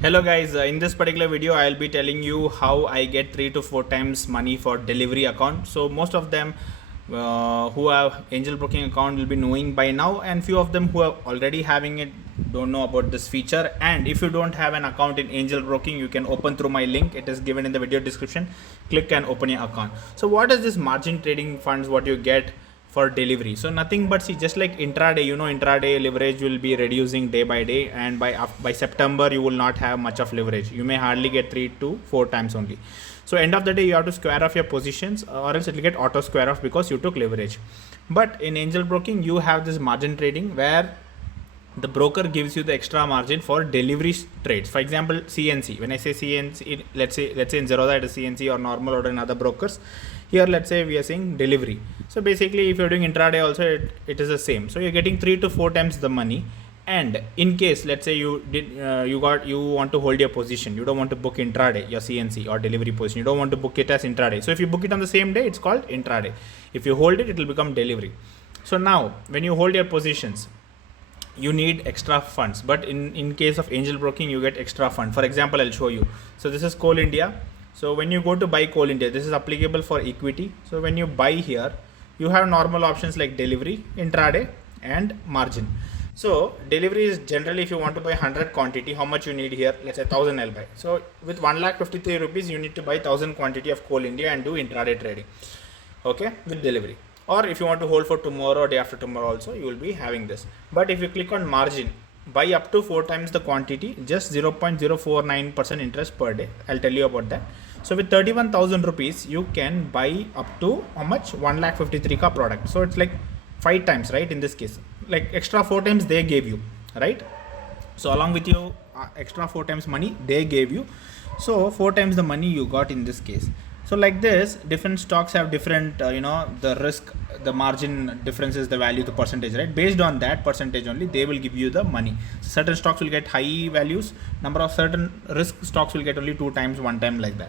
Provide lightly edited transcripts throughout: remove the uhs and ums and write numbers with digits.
Hello guys, in this particular video I'll be telling you how I get 3 to 4 times money for delivery account. So most of them who have angel broking account will be knowing by now, and few of them who are already having it don't know about this feature. And if you don't have an account in angel broking, you can open through my link. It is given in the video description. Click and open your account. So what is this margin trading funds, what you get for delivery? So nothing but, see, just like intraday, intraday leverage will be reducing day by day, and by September you will not have much of leverage. You may hardly get 3 to 4 times only. So end of the day you have to square off your positions, or else it will get auto square off because you took leverage. But in angel broking you have this margin trading where the broker gives you the extra margin for delivery trades. For example, CNC. When I say CNC, let's say in Zerodha it is CNC or normal or in other brokers. Here let's say we are saying delivery. So basically if you're doing intraday also, it is the same. So you're getting 3 to 4 times the money. And in case let's say you want to hold your position, you don't want to book intraday your CNC or delivery position, you don't want to book it as intraday. So if you book it on the same day, it's called intraday. If you hold it, it will become delivery. So now when you hold your positions, you need extra funds, but in case of angel broking you get extra fund. For example, I'll show you. So this is Coal India. So when you go to buy Coal India, this is applicable for equity. So when you buy here, you have normal options like delivery, intraday and margin. So delivery is generally, if you want to buy 100 quantity, how much you need here? Let's say 1000 I'll buy. So with 1,53 rupees you need to buy 1000 quantity of Coal India and do intraday trading, okay, with delivery. Or if you want to hold for tomorrow or day after tomorrow also, you will be having this. But if you click on margin, buy up to 4 times the quantity, just 0.049% interest per day. I'll tell you about that. So with 31,000 rupees, you can buy up to how much? 1,53 ka product. So it's like 5 times, right? In this case, like extra 4 times they gave you, right? So along with your extra 4 times money they gave you. So 4 times the money you got in this case. So like this, different stocks have different, the risk, the margin differences, the value, the percentage, right? Based on that percentage only, they will give you the money. So certain stocks will get high values, number of certain risk stocks will get only 2 times, 1 time, like that.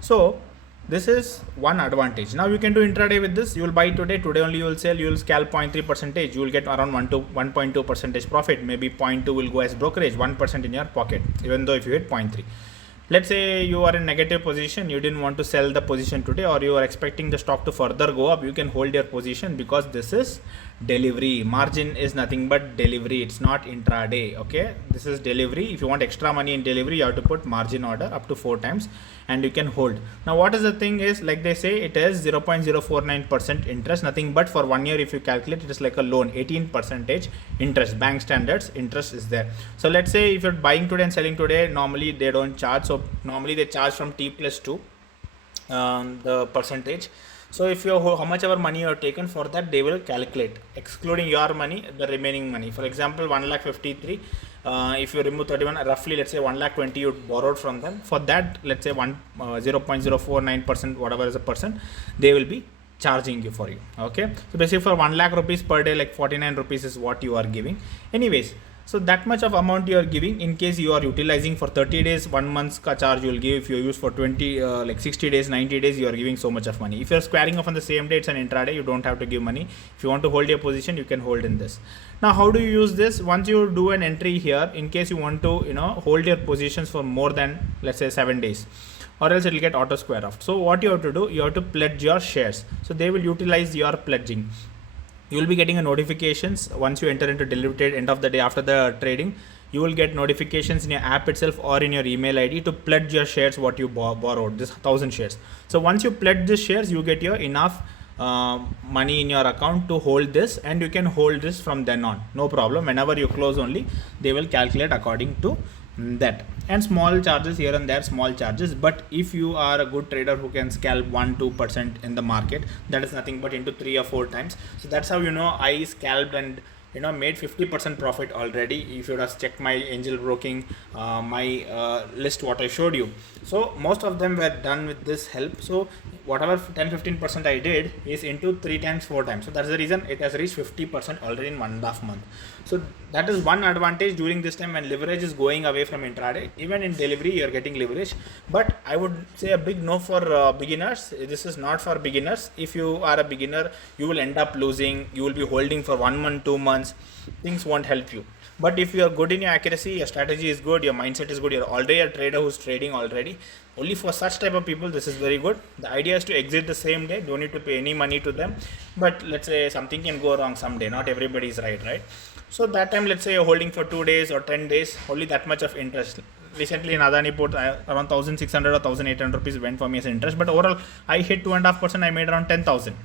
So this is one advantage. Now you can do intraday with this. You will buy today only you will sell, you will scalp 0.3 percentage, you will get around 1.2 percentage profit. Maybe 0.2 will go as brokerage, 1% in your pocket, even though if you hit 0.3. Let's say you are in negative position, you didn't want to sell the position today, or you are expecting the stock to further go up, you can hold your position because this is delivery. Margin is nothing but delivery, it's not intraday, okay? This is delivery. If you want extra money in delivery, you have to put margin order up to 4 times and you can hold. Now what is the thing is, like they say, it is 0.049% interest, nothing but for 1 year if you calculate, it is like a loan, 18% interest, bank standards interest is there. So let's say if you're buying today and selling today, normally they don't charge. So normally they charge from T+2 the percentage. So if you how much ever money you have taken, for that they will calculate, excluding your money, the remaining money. For example, 1,53, if you remove 31, roughly let's say 1,20,000 you borrowed from them. For that, let's say 0.049%, whatever is the percent, they will be charging you for you, okay? So basically for 1 lakh rupees per day, like 49 rupees is what you are giving. Anyways, so that much of amount you are giving. In case you are utilizing for 30 days, 1 month's ka charge you will give. If you use for 20, like 60 days, 90 days, you are giving so much of money. If you are squaring off on the same day, it's an intraday, you don't have to give money. If you want to hold your position, you can hold in this. Now how do you use this? Once you do an entry here, in case you want to hold your positions for more than, let's say, 7 days, or else it will get auto square off. So what you have to do, you have to pledge your shares. So they will utilize your pledging. You will be getting a notifications once you enter into delivery trade. End of the day, after the trading, you will get notifications in your app itself or in your email ID to pledge your shares, what you borrowed, this 1000 shares. So once you pledge these shares, you get your enough money in your account to hold this, and you can hold this from then on, no problem. Whenever you close only, they will calculate according to that. And small charges here and there, small charges. But if you are a good trader who can scalp 1-2% in the market, that is nothing but into 3 or 4 times. So that's how I scalped and made 50% profit already. If you just check my angel broking my list, what I showed you, so most of them were done with this help. So whatever 10-15% I did is into 3 times, 4 times. So that's the reason it has reached 50% already in 1.5 month. So that is one advantage during this time when leverage is going away from intraday. Even in delivery you are getting leverage, but I would say a big no for beginners. This is not for beginners. If you are a beginner, you will end up losing. You will be holding for 1 month, 2 months, things won't help you. But if you are good in your accuracy, your strategy is good, your mindset is good, you're already a trader who's trading already, only for such type of people this is very good. The idea is to exit the same day, don't need to pay any money to them. But let's say something can go wrong someday, not everybody is right? So that time, let's say you're holding for 2 days or 10 days, only that much of interest. Recently in Adani port, around 1600 or 1800 rupees went for me as interest, but overall I hit 2.5%, I made around 10,000,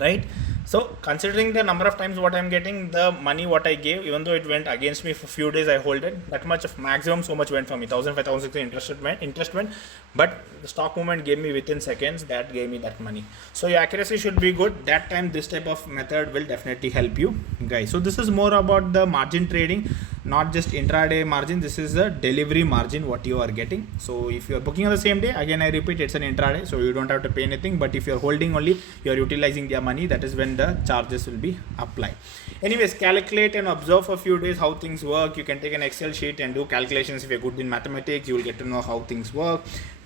right? So considering the number of times what I'm getting, the money what I gave, even though it went against me for few days, I hold it, that much of maximum, so much went for me, 1000, 5000 interest went, but the stock movement gave me within seconds, that gave me that money. So your accuracy should be good. That time this type of method will definitely help you guys. So this is more about the margin trading, not just intraday margin. This is a delivery margin what you are getting. So if you are booking on the same day, again I repeat, it's an intraday, so you don't have to pay anything. But if you are holding only, you are utilizing their money, that is when the charges will be applied. Anyways, calculate and observe for a few days how things work. You can take an Excel sheet and do calculations. If you're good in mathematics, you will get to know how things work.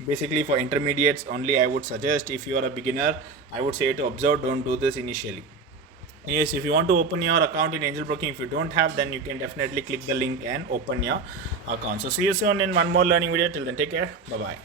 Basically for intermediates only I would suggest. If you are a beginner, I would say to observe, don't do this initially. Yes, if you want to open your account in angel broking, if you don't have, then you can definitely click the link and open your account. So see you soon in one more learning video. Till then, take care. Bye bye.